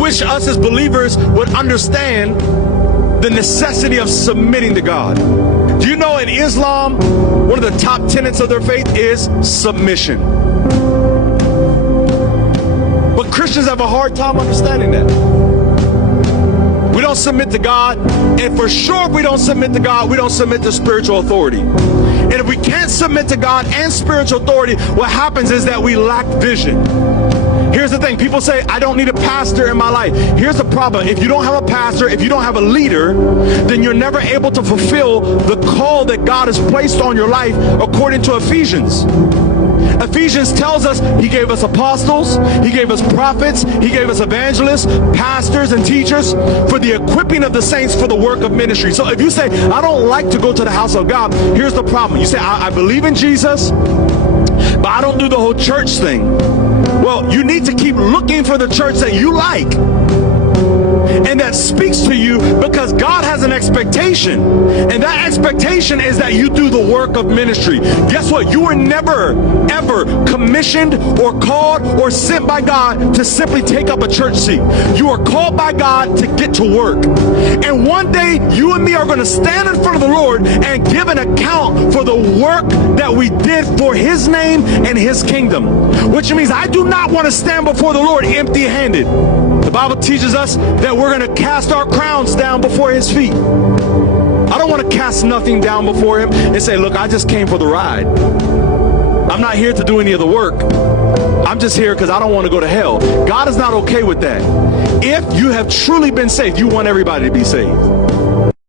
wish us as believers would understand the necessity of submitting to God. Do you know in Islam, one of the top tenets of their faith is submission? But Christians have a hard time understanding that. We don't submit to God, and for sure if we don't submit to God, we don't submit to spiritual authority. And if we can't submit to God and spiritual authority, what happens is that we lack vision. Here's the thing, people say, I don't need a pastor in my life. Here's the problem, if you don't have a pastor, if you don't have a leader, then you're never able to fulfill the call that God has placed on your life according to Ephesians. Ephesians tells us he gave us apostles, he gave us prophets, he gave us evangelists, pastors, and teachers for the equipping of the saints for the work of ministry. So if you say, I don't like to go to the house of God, here's the problem. You say, I believe in Jesus, but I don't do the whole church thing. Well, you need to keep looking for the church that you like and that speaks to you, because God has an expectation, and that expectation is that you do the work of ministry. Guess what? You were never ever commissioned or called or sent by God to simply take up a church seat. You are called by God to get to work, and one day you and me are going to stand in front of the Lord and give an account for the work that we did for his name and his kingdom, which means I do not want to stand before the Lord empty-handed. The Bible teaches us that we're going to cast our crowns down before his feet. I don't want to cast nothing down before him and say, look, I just came for the ride. I'm not here to do any of the work. I'm just here because I don't want to go to hell. God is not okay with that. If you have truly been saved, you want everybody to be saved.